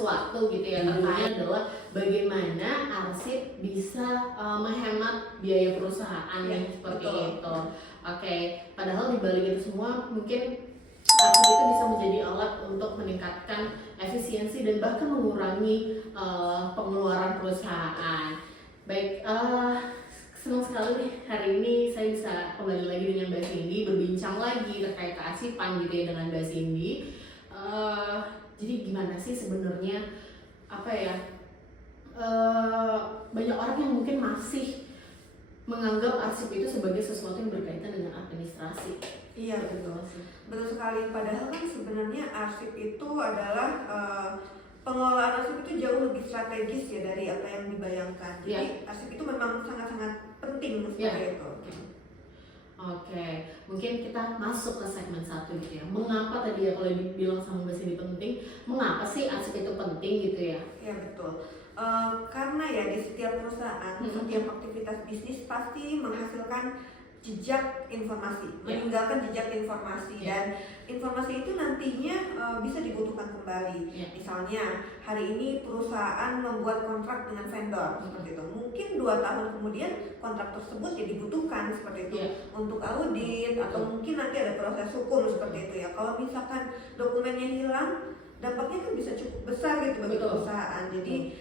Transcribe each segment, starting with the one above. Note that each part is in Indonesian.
sesuatu gitu ya, terkait adalah bagaimana arsip bisa menghemat biaya perusahaan yang seperti itu. Oke, padahal di balik itu semua mungkin arsip itu bisa menjadi alat untuk meningkatkan efisiensi dan bahkan mengurangi pengeluaran perusahaan. Baik, senang sekali nih hari ini saya bisa kembali lagi dengan Mbak Cindy, berbincang lagi terkait kearsipan gitu ya dengan Mbak Cindy. Jadi gimana sih sebenarnya banyak orang yang mungkin masih menganggap arsip itu sebagai sesuatu yang berkaitan dengan administrasi. Iya, betul sekali. Padahal kan sebenarnya arsip itu adalah pengelolaan arsip itu jauh lebih strategis ya dari apa yang dibayangkan. Jadi arsip itu memang sangat-sangat penting seperti itu. Oke, mungkin kita masuk ke segmen 1 gitu ya. Mengapa tadi ya kalau dibilang sama Mbak Cindy penting, mengapa sih arsip itu penting gitu ya? Iya betul. Karena ya di setiap perusahaan, setiap aktivitas bisnis pasti menghasilkan jejak informasi, meninggalkan jejak informasi, dan informasi itu nantinya bisa dibutuhkan kembali. Misalnya hari ini perusahaan membuat kontrak dengan vendor seperti itu, mungkin 2 tahun kemudian kontrak tersebut ya dibutuhkan seperti itu untuk audit atau mungkin nanti ada proses hukum seperti itu ya. Kalau misalkan dokumennya hilang, dampaknya kan bisa cukup besar gitu bagi perusahaan. Jadi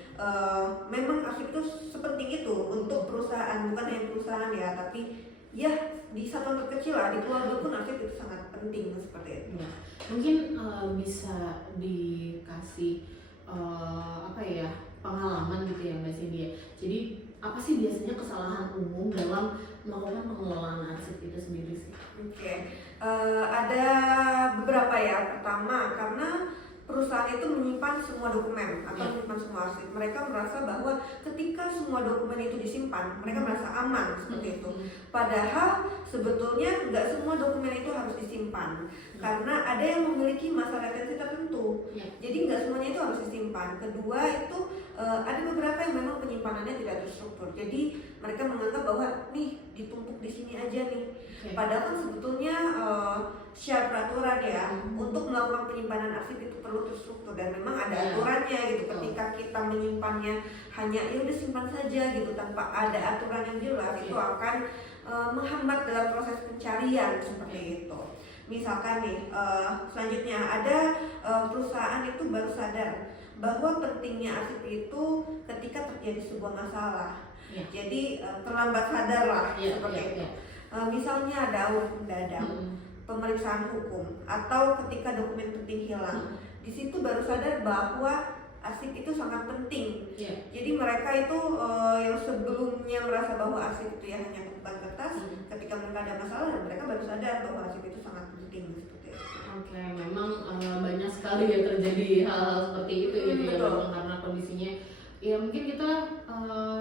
memang arsip itu sepenting itu untuk perusahaan, bukan hanya perusahaan ya, tapi ya di satuan terkecil lah, di keluarga pun arsip itu sangat penting seperti itu. Mungkin bisa dikasih pengalaman gitu ya Mbak Cindy ya. Jadi apa sih biasanya kesalahan umum dalam melakukan pengelolaan arsip itu sendiri sih? Ada beberapa ya. Pertama, karena perusahaan itu menyimpan semua dokumen atau menyimpan semua arsip. Mereka merasa bahwa ketika semua dokumen itu disimpan, mereka merasa aman seperti itu. Padahal sebetulnya nggak semua dokumen itu harus disimpan, karena ada yang memiliki masa retensi tertentu. Jadi nggak semuanya itu harus disimpan. Kedua itu ada beberapa yang memang penyimpanannya tidak terstruktur. Jadi mereka menganggap bahwa nih ditumpuk di sini aja nih. Padahal kan sebetulnya syarat peraturan ya untuk melakukan penyimpanan arsip itu perlu terstruktur dan memang ada aturannya gitu. Ketika kita menyimpannya hanya ya udah simpan saja gitu tanpa ada aturan yang jelas, itu akan menghambat dalam proses pencarian seperti itu. Misalkan nih selanjutnya ada perusahaan itu baru sadar bahwa pentingnya arsip itu ketika terjadi sebuah masalah. Jadi terlambat sadar lah seperti itu. Misalnya ada audit mendadak, pemeriksaan hukum, atau ketika dokumen penting hilang. Di situ baru sadar bahwa arsip itu sangat penting. Jadi mereka itu yang sebelumnya merasa bahwa arsip itu ya hanya tumpukan kertas, ketika mereka ada masalah, mereka baru sadar bahwa arsip itu sangat penting seperti itu. Oke, memang banyak sekali ya terjadi hal seperti itu ya, karena kondisinya ya mungkin kita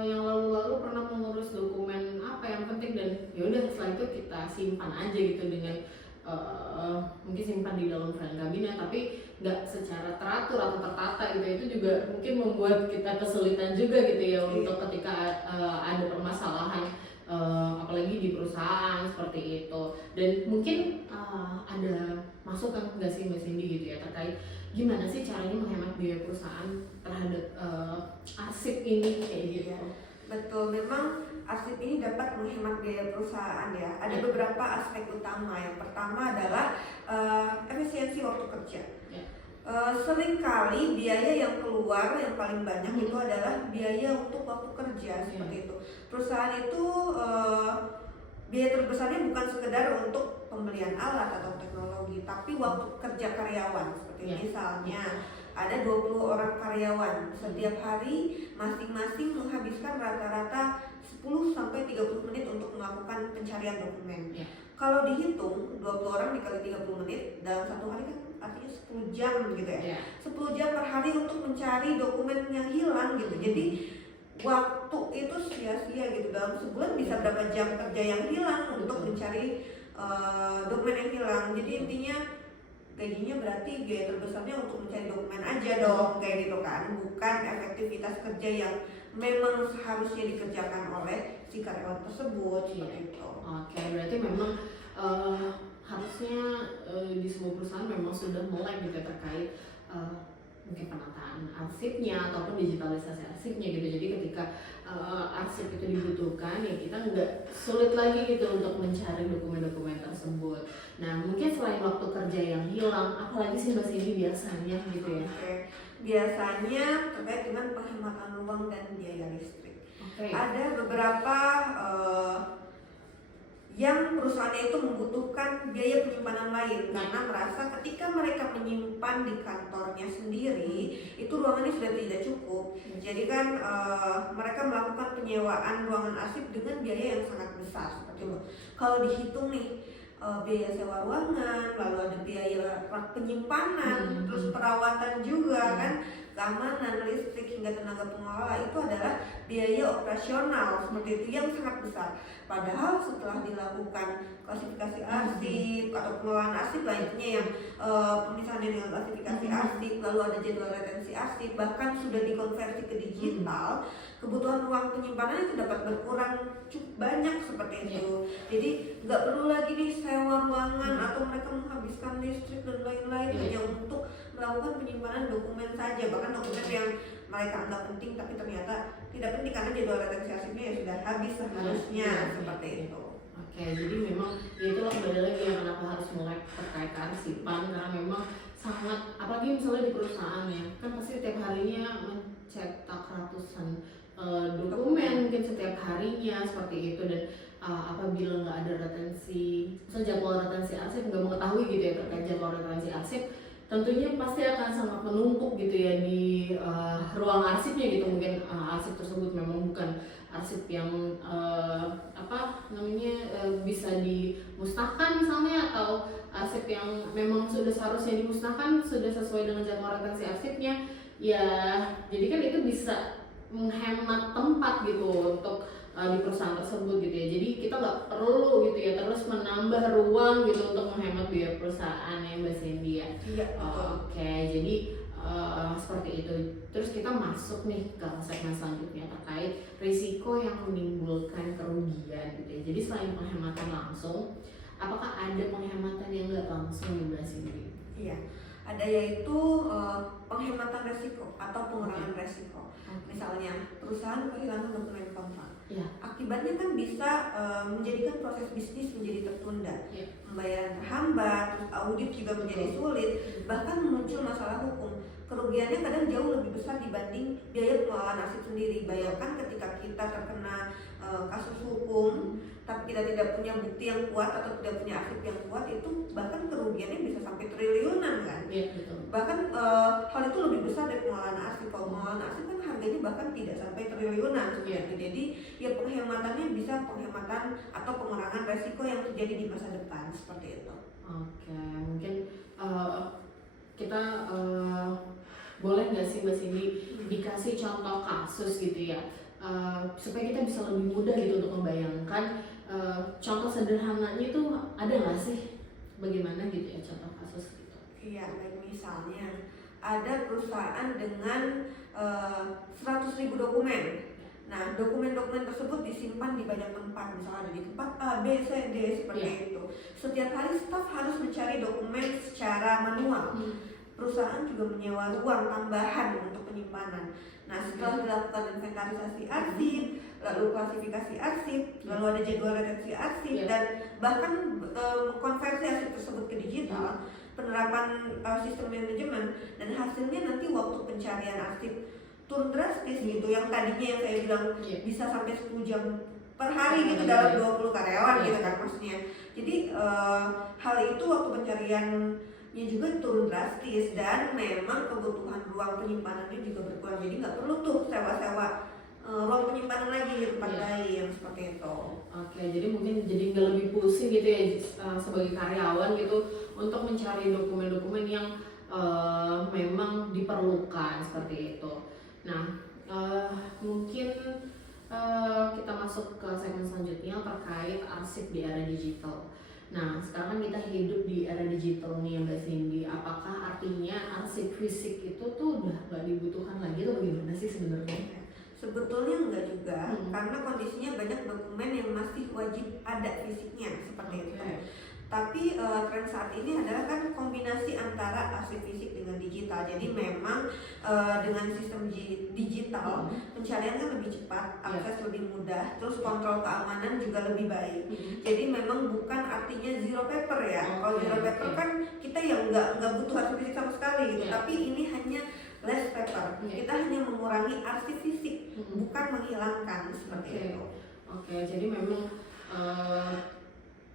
yang lalu-lalu pernah mengurus dokumen apa yang penting dan ya udah setelah itu kita simpan aja gitu dengan mungkin simpan di dalam file kabinet, tapi nggak secara teratur atau tertata gitu. Itu juga mungkin membuat kita kesulitan juga gitu ya untuk ketika ada permasalahan apalagi di perusahaan seperti itu. Dan mungkin ada masukan nggak sih Mbak Cindy gitu ya terkait gimana sih caranya menghemat biaya perusahaan terhadap arsip ini kayak gitu? Betul, memang arsip ini dapat menghemat biaya perusahaan ya. Ada beberapa aspek utama. Yang pertama adalah efisiensi waktu kerja. Seringkali biaya yang keluar yang paling banyak itu adalah biaya untuk waktu kerja seperti itu. Perusahaan itu biaya terbesarnya bukan sekedar untuk pembelian alat atau teknologi, tapi waktu kerja karyawan seperti misalnya ada 20 orang karyawan, setiap hari masing-masing menghabiskan rata-rata 10-30 menit untuk melakukan pencarian dokumen. Kalau dihitung 20 orang dikali 30 menit dalam satu hari kan artinya 10 jam gitu ya. 10 jam per hari untuk mencari dokumen yang hilang gitu. Jadi waktu itu sia-sia gitu. Dalam sebulan bisa berapa jam kerja yang hilang untuk mencari dokumen yang hilang. Jadi intinya gajinya berarti biaya terbesarnya untuk mencari dokumen aja dong, kayak gitu kan, bukan efektivitas kerja yang memang seharusnya dikerjakan oleh si karyawan tersebut seperti itu. Oke, berarti memang harusnya di sebuah perusahaan memang sudah mulai gitu terkait mungkin penataan arsipnya ataupun digitalisasi arsipnya gitu. Jadi ketika arsip itu dibutuhkan ya kita nggak sulit lagi gitu untuk mencari dokumen-dokumen tersebut. Nah mungkin selain waktu kerja yang hilang, apalagi sih Mbak Cindy biasanya gitu ya? Oke. Biasanya terkait dengan penghematan ruang dan biaya listrik. Ada beberapa yang perusahaannya itu membutuhkan biaya penyimpanan lain karena merasa ketika mereka menyimpan di kantornya sendiri itu ruangannya sudah tidak cukup. Jadi kan mereka melakukan penyewaan ruangan arsip dengan biaya yang sangat besar seperti itu. Kalau dihitung nih biaya sewa ruangan, lalu ada biaya penyimpanan, terus perawatan juga kan, keamanan, listrik hingga tenaga pengelola itu adalah biaya operasional seperti itu yang sangat besar. Padahal setelah dilakukan klasifikasi arsip atau pengelolaan arsip lainnya yang pemisahannya dengan klasifikasi arsip, lalu ada jadwal retensi arsip, bahkan sudah dikonversi ke digital, kebutuhan ruang penyimpanan itu dapat berkurang cukup banyak seperti itu. Jadi nggak perlu lagi nih sewa ruangan atau mereka menghabiskan listrik dan lain-lain hanya untuk melakukan penyimpanan dokumen saja, bahkan dokumen yang mereka anggap penting tapi ternyata tidak penting karena jadwal retensi arsipnya ya sudah habis seharusnya seperti itu. Oke, jadi memang ya itulah kembali lagi yang kenapa harus mulai terkait kearsipan karena memang sangat, apalagi misalnya di perusahaan ya kan pasti setiap harinya mencetak ratusan dokumen mungkin setiap harinya seperti itu, dan apabila nggak ada retensi, misalnya jadwal retensi arsip nggak mengetahui gitu ya terkait jadwal retensi arsip, tentunya pasti akan sangat menumpuk gitu ya di ruang arsipnya gitu. Mungkin arsip tersebut memang bukan arsip yang bisa dimusnahkan misalnya, atau arsip yang memang sudah seharusnya dimusnahkan sudah sesuai dengan jadwal retensi arsipnya ya, jadi kan itu bisa menghemat tempat gitu untuk di perusahaan tersebut gitu ya. Jadi kita nggak perlu gitu ya terus menambah ruang gitu untuk menghemat biaya perusahaan ya Mbak Cindy ya. Oke, jadi seperti itu. Terus kita masuk nih ke segmen selanjutnya terkait risiko yang menimbulkan kerugian gitu ya. Jadi selain penghematan langsung, apakah ada penghematan yang nggak langsung Mbak Cindy? Iya, ada yaitu penghematan resiko atau pengurangan resiko. Misalnya perusahaan kehilangan dokumen kontrak. Akibatnya kan bisa menjadikan proses bisnis menjadi tertunda, pembayaran terhambat, terus audit juga menjadi sulit, bahkan muncul masalah hukum. Kerugiannya kadang jauh lebih besar dibanding biaya pengelolaan arsip sendiri. Bayangkan ketika kita terkena kasus hukum, tapi kita tidak punya bukti yang kuat atau tidak punya arsip yang kuat, itu bahkan kerugiannya bisa sampai triliunan kan. Bahkan hal itu lebih besar dari pengelolaan arsip. Kalau pengelolaan arsip kan harganya bahkan tidak sampai triliunan. Jadi ya penghematannya bisa penghematan atau pengurangan resiko yang terjadi di masa depan seperti itu. Oke, mungkin kita boleh nggak sih Mbak Cindy dikasih contoh kasus gitu ya, supaya kita bisa lebih mudah gitu untuk membayangkan contoh sederhananya itu ada nggak sih, bagaimana gitu ya contoh kasus gitu? Iya, baik, misalnya ada perusahaan dengan 100.000 dokumen. Nah, dokumen-dokumen tersebut disimpan di banyak tempat, misalnya ada di tempat A, B, C, D seperti itu. Setiap hari staf harus mencari dokumen secara manual. Perusahaan juga menyewa ruang tambahan untuk penyimpanan. Nah, setelah dilakukan inventarisasi arsip, lalu klasifikasi arsip, lalu ada jadwal retensi arsip, dan bahkan konversi arsip tersebut ke digital, penerapan sistem manajemen, dan hasilnya nanti waktu pencarian arsip turun drastis gitu. Yang tadinya yang saya bilang bisa sampai 10 jam per hari gitu dalam 20 karyawan gitu kan maksudnya. Jadi hal itu waktu pencariannya juga turun drastis, dan memang kebutuhan ruang penyimpanannya juga berkurang. Jadi nggak perlu tuh sewa-sewa ruang penyimpanan lagi di tempat lain seperti itu. Oke, jadi mungkin jadi nggak lebih pusing gitu ya sebagai karyawan gitu untuk mencari dokumen-dokumen yang memang diperlukan seperti itu. Nah, mungkin kita masuk ke segmen selanjutnya terkait arsip di era digital. Nah, sekarang kan kita hidup di era digital nih Mbak Cindy. Apakah artinya arsip fisik itu tuh udah nggak dibutuhkan lagi atau bagaimana sih sebenarnya? Sebetulnya enggak juga, karena kondisinya banyak dokumen yang masih wajib ada fisiknya seperti itu. Tapi tren saat ini adalah kan kombinasi antara arsip fisik dengan digital. Jadi memang dengan sistem digital pencarian kan lebih cepat, akses lebih mudah, terus kontrol keamanan juga lebih baik. Jadi memang bukan artinya zero paper ya. Kalau zero paper kan kita yang nggak butuh arsip fisik sama sekali gitu. Tapi ini hanya less paper. Kita hanya mengurangi arsip fisik, bukan menghilangkan seperti itu. Oke, jadi memang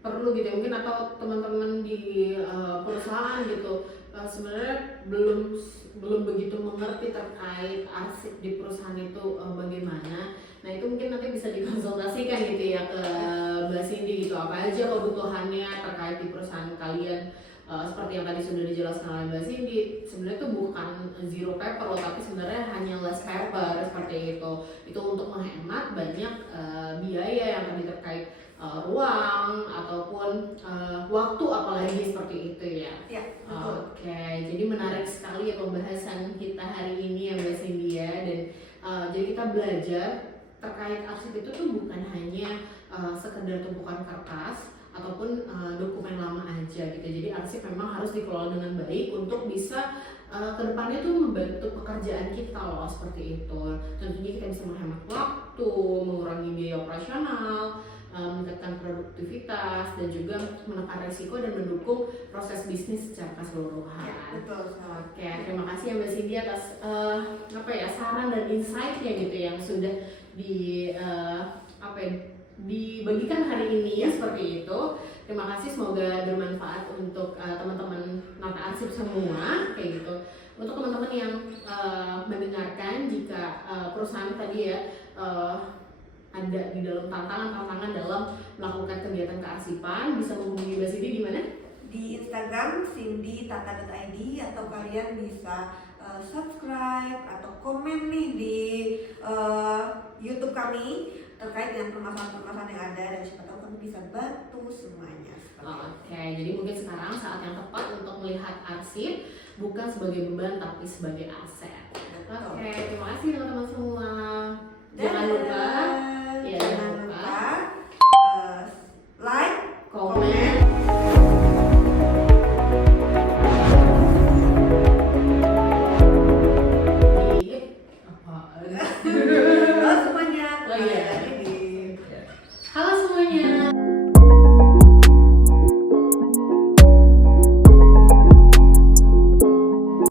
perlu gitu ya, mungkin atau teman-teman di perusahaan gitu sebenarnya belum begitu mengerti terkait arsip di perusahaan itu bagaimana. Nah itu mungkin nanti bisa dikonsultasikan gitu ya ke Mbak Cindy gitu, apa aja kebutuhannya terkait di perusahaan kalian. Seperti yang tadi sudah dijelaskan oleh Mbak Cindy, sebenarnya itu bukan zero paper loh, tapi sebenarnya hanya less paper seperti itu. Itu untuk menghemat banyak biaya yang tadi terkait ruang ataupun waktu apalagi seperti itu ya. Ya, betul. Oke, jadi menarik sekali ya pembahasan kita hari ini ya Mbak Cindy ya, dan jadi kita belajar terkait arsip itu tuh bukan hanya sekedar tumpukan kertas ataupun dokumen lama aja gitu. Jadi arsip memang harus dikelola dengan baik untuk bisa kedepannya tuh membantu pekerjaan kita loh seperti itu. Tentunya kita bisa menghemat waktu, mengurangi biaya operasional, meningkatkan produktivitas dan juga menekan resiko dan mendukung proses bisnis secara keseluruhan. Ya, betul. Oke, terima kasih ya Mbak Cindy atas saran dan insight-nya gitu yang sudah dibagikan hari ini seperti itu. Terima kasih, semoga bermanfaat untuk teman-teman Nata Arsip semua kayak gitu. Untuk teman-teman yang mendengarkan, jika perusahaan tadi ya ada di dalam tantangan dalam melakukan kegiatan kearsipan, bisa menghubungi Mbak Cindy di mana? Di Instagram cindytata.id, atau kalian bisa subscribe atau komen nih di YouTube kami terkait dengan permasalahan-permasalahan yang ada, dan siapa tahu kami bisa bantu semuanya. Oke, jadi mungkin sekarang saat yang tepat untuk melihat arsip bukan sebagai beban tapi sebagai aset. Oke, terima kasih teman-teman semua.